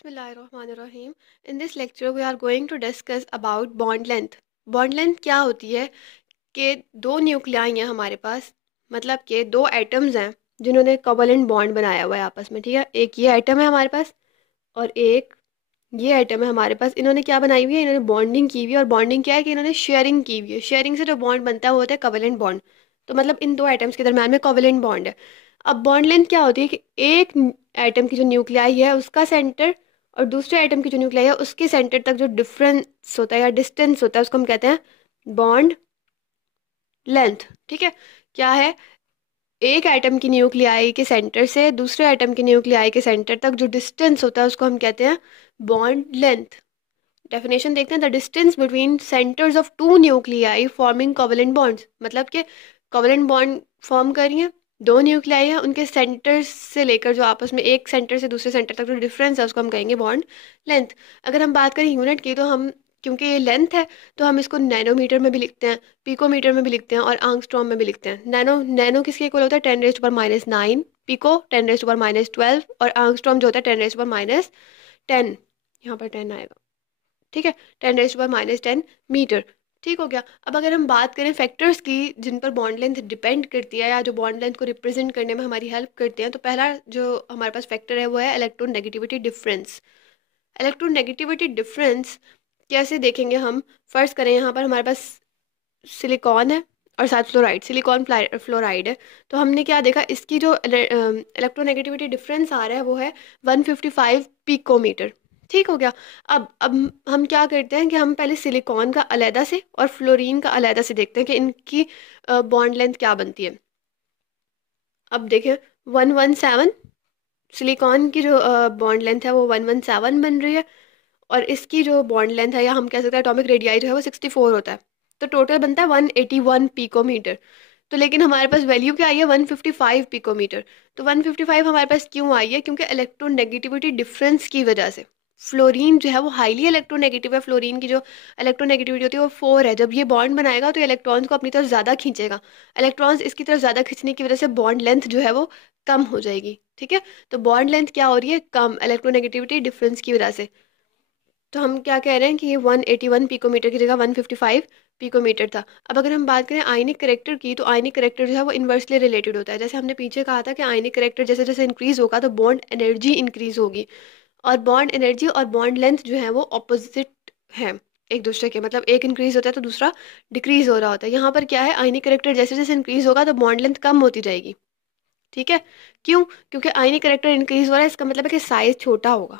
Bismillahirrahmanirrahim. In this lecture, we are going to discuss about bond length. Bond length क्या होती है कि दो न्यूक्लियाई हैं हमारे पास, मतलब कि दो एटम्स हैं जिन्होंने कोवलेंट बॉन्ड बनाया हुआ है आपस में। ठीक है, एक ये एटम है हमारे पास और एक ये एटम है हमारे पास। इन्होंने क्या बनाई हुई है, इन्होंने बॉन्डिंग की हुई है। और बॉन्डिंग क्या है कि इन्होंने शेयरिंग की हुई है। शेयरिंग से जो बॉन्ड बनता है वो होता है कोवलेंट बॉन्ड। तो मतलब इन दो एटम्स के दरम्यान में कोवलेंट बॉन्ड है। अब बॉन्ड लेंथ क्या होती है कि एक एटम की जो न्यूक्लियाई है उसका सेंटर और दूसरे एटम की जो न्यूक्लियाई है उसके सेंटर तक जो डिफरेंस होता है या डिस्टेंस होता है उसको हम कहते हैं बॉन्ड लेंथ। ठीक है, क्या है, एक एटम की न्यूक्लियाई के सेंटर से दूसरे एटम की न्यूक्लियाई के सेंटर तक जो डिस्टेंस होता है उसको हम कहते हैं बॉन्ड लेंथ। डेफिनेशन देखते हैं, the distance between centres of two nuclei forming covalent bonds. मतलब कि कोवलेंट बॉन्ड फॉर्म कर रही हैं दो न्यूक्लियाई हैं, उनके सेंटर से लेकर जो आपस में एक सेंटर से दूसरे सेंटर तक जो डिफरेंस है उसको हम कहेंगे बॉन्ड लेंथ। अगर हम बात करें यूनिट की तो हम, क्योंकि ये लेंथ है तो हम इसको नैनोमीटर में भी लिखते हैं, पिकोमीटर में भी लिखते हैं और आंगस्ट्रॉम में भी लिखते हैं। नैनो नैनो किसके इक्वल होता है, 10⁻⁹ पिको 10⁻⁻12 और आंगस्ट्रॉम जो होता है 10⁻⁻10। यहाँ पर 10 आएगा। ठीक है, 10⁻⁻10 मीटर। ठीक हो गया। अब अगर हम बात करें फैक्टर्स की जिन पर बॉन्ड लेंथ डिपेंड करती है या जो बॉन्ड लेंथ को रिप्रेजेंट करने में हमारी हेल्प करते हैं, तो पहला जो हमारे पास फैक्टर है वो है इलेक्ट्रोनेगेटिविटी डिफरेंस। इलेक्ट्रोनेगेटिविटी डिफरेंस कैसे देखेंगे हम, फर्स्ट करें यहाँ पर हमारे पास सिलिकॉन है और साथ फ्लोराइड, सिलिकॉन फ्लोराइड है। तो हमने क्या देखा, इसकी जो इलेक्ट्रोनेगेटिविटी डिफरेंस आ रहा है वो है 155 पिकोमीटर। ठीक हो गया। अब हम क्या करते हैं कि हम पहले सिलिकॉन का अलहदा से और फ्लोरीन का अलहदा से देखते हैं कि इनकी बॉन्ड लेंथ क्या बनती है। अब देखें 117, सिलिकॉन की जो बॉन्ड लेंथ है वो 117 बन रही है और इसकी जो बॉन्ड लेंथ है या हम कह सकते हैं एटॉमिक रेडियाई जो है वो 64 होता है। तो टोटल बनता है 181 पिकोमीटर। तो लेकिन हमारे पास वैल्यू क्या आई है, 155 पिकोमीटर। तो 155 हमारे पास क्यों आई है, क्योंकि इलेक्ट्रोनेगेटिविटी डिफरेंस की वजह से फ्लोरीन जो है वो हाईली इलेक्ट्रोनेगेटिव है। फ्लोरीन की जो इलेक्ट्रोनेगेटिविटी होती है वो 4 है। जब ये बॉन्ड बनाएगा तो इलेक्ट्रॉन्स को अपनी तरफ ज़्यादा खींचेगा। इलेक्ट्रॉन्स इसकी तरफ ज़्यादा खींचने की वजह से बॉन्ड लेंथ जो है वो कम हो जाएगी। ठीक है, तो बॉन्ड लेंथ क्या हो रही है, कम, इलेक्ट्रोनेगेटिविटी डिफरेंस की वजह से। तो हम क्या कह रहे हैं कि ये 181 पिकोमीटर की जगह 155 पिकोमीटर था। अब अगर हम बात करें आयनिक करेक्टर की, तो आयनिक करेक्टर जो है वो इन्वर्सली रिलेटेड होता है। जैसे हमने पीछे कहा था कि आयनिक करेक्टर जैसे जैसे इंक्रीज होगा तो बॉन्ड एनर्जी इंक्रीज होगी, और बॉन्ड एनर्जी और बॉन्ड लेंथ जो है वो ऑपोजिट है एक दूसरे के। मतलब एक इंक्रीज होता है तो दूसरा डिक्रीज हो रहा होता है। यहाँ पर क्या है, आयनिक करेक्टर जैसे जैसे इंक्रीज होगा तो बॉन्ड लेंथ कम होती जाएगी। ठीक है, क्यों, क्योंकि आयनिक करेक्टर इंक्रीज हो रहा है, इसका मतलब है कि साइज छोटा होगा।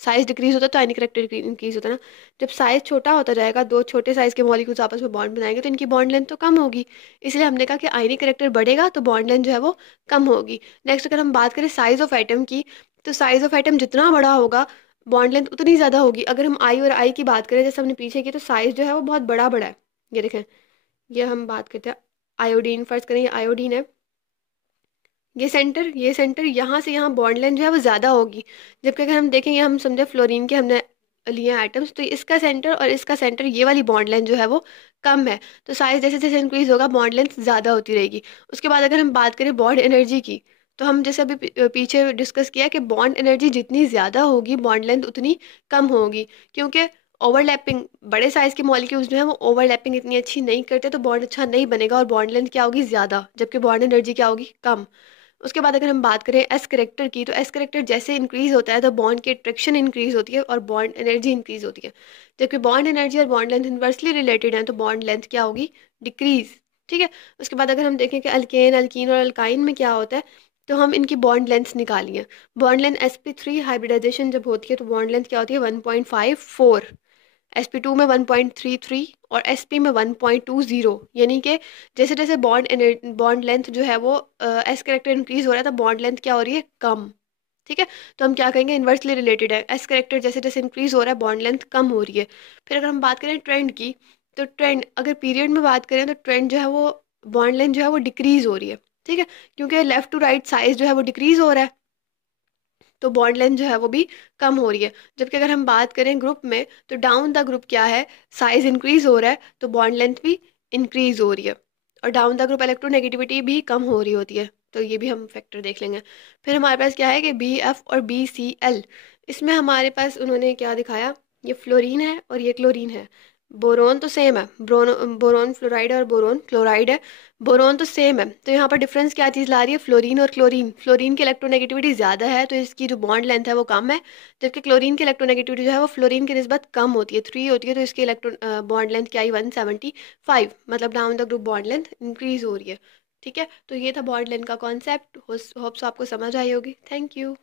साइज डिक्रीज होता है तो आयनिक करेक्टर इंक्रीज होता है ना। जब साइज छोटा होता जाएगा, दो छोटे साइज के मॉलिक्यूल्स आपस में बॉन्ड बनाएंगे तो इनकी बॉन्ड लेंथ तो कम होगी। इसलिए हमने कहा कि आयनिक करेक्टर बढ़ेगा तो बॉन्ड लेंथ जो है वो कम होगी। नेक्स्ट अगर हम बात करें साइज ऑफ एटम की, तो साइज ऑफ एटम जितना बड़ा होगा बॉन्ड लेंथ उतनी ज़्यादा होगी। अगर हम आई और आई की बात करें जैसे हमने पीछे की, तो साइज जो है वो बहुत बड़ा बड़ा है। ये देखें, ये हम बात करते हैं आयोडीन, फर्स्ट करें ये आयोडीन है, ये सेंटर यहाँ से यहाँ बॉन्ड लेंथ जो है वो ज़्यादा होगी। जबकि अगर हम देखेंगे, हम समझे फ्लोरीन के हमने लिए एटम्स, तो इसका सेंटर और इसका सेंटर ये वाली बॉन्ड लेंथ जो है वो कम है। तो साइज जैसे जैसे इंक्रीज होगा बॉन्ड लेंथ ज़्यादा होती रहेगी। उसके बाद अगर हम बात करें बॉन्ड एनर्जी की, तो हम जैसे अभी पीछे डिस्कस किया कि बॉन्ड एनर्जी जितनी ज़्यादा होगी बॉन्ड लेंथ उतनी कम होगी, क्योंकि ओवरलैपिंग, बड़े साइज़ के मॉलिक्यूल्स जो है वो ओवरलैपिंग इतनी अच्छी नहीं करते तो बॉन्ड अच्छा नहीं बनेगा और बॉन्ड लेंथ क्या होगी, ज़्यादा, जबकि बॉन्ड एनर्जी क्या होगी, कम। उसके बाद अगर हम बात करें एस करेक्टर की, तो एस करेक्टर जैसे इंक्रीज होता है तो बॉन्ड की अट्रैक्शन इंक्रीज होती है और बॉन्ड एनर्जी इंक्रीज होती है। जबकि बॉन्ड एनर्जी और बॉन्ड लेंथ इन्वर्सली रिलेटेड है तो बॉन्ड लेंथ क्या होगी, डिक्रीज। ठीक है, उसके बाद अगर हम देखें कि अल्केन, अल्कीन और अल्काइन में क्या होता है, तो हम इनकी बॉन्ड लेंथ निकालिए। बॉन्ड लेंथ sp3 हाइब्रिडाइजेशन जब होती है तो बॉन्ड लेंथ क्या होती है, 1.54। sp2 में 1.33 और sp में 1.20। यानी कि जैसे जैसे बॉन्ड लेंथ जो है वो एस करेक्टर इंक्रीज हो रहा है तो बॉन्ड लेंथ क्या हो रही है, कम। ठीक है, तो हम क्या कहेंगे, इन्वर्सली रिलेटेड है, एस करेक्टर जैसे जैसे इंक्रीज हो रहा है बॉन्ड लेंथ कम हो रही है। फिर अगर हम बात करें ट्रेंड की, तो ट्रेंड अगर पीरियड में बात करें तो ट्रेंड जो है वो बॉन्ड लेंथ जो है वो डिक्रीज हो रही है। ठीक है, क्योंकि लेफ्ट टू राइट साइज जो है वो डिक्रीज हो रहा है तो बॉन्ड लेंथ जो है वो भी कम हो रही है। जबकि अगर हम बात करें ग्रुप में, तो डाउन द ग्रुप क्या है, साइज इंक्रीज हो रहा है तो बॉन्ड लेंथ भी इंक्रीज हो रही है, और डाउन द ग्रुप इलेक्ट्रोनेगेटिविटी भी कम हो रही होती है। तो ये भी हम फैक्टर देख लेंगे। फिर हमारे पास क्या है कि बी एफ और बी सी एल, इसमें हमारे पास उन्होंने क्या दिखाया, ये फ्लोरीन है और ये क्लोरीन है। बोरोन तो सेम है, बोरोन फ्लोराइड और बोरोन क्लोराइड है। बोरोन तो सेम है, तो यहाँ पर डिफरेंस क्या चीज़ ला रही है, फ्लोरीन और क्लोरीन। फ्लोरीन की इलेक्ट्रोनेगेटिविटी ज़्यादा है तो इसकी जो बॉन्ड लेंथ है वो कम है, जबकि क्लोरीन की इलेक्ट्रोनेगेटिविटी जो है वो फ्लोरीन की निस्बत कम होती है, 3 होती है, तो इसकी इलेक्ट्रो बॉन्ड लेंथ क्या आई, 175, मतलब down the group bond length increase हो रही है। ठीक है, तो ये था बॉन्ड लेंथ का कॉन्सेप्ट। होप्स आपको समझ आई होगी। Thank you.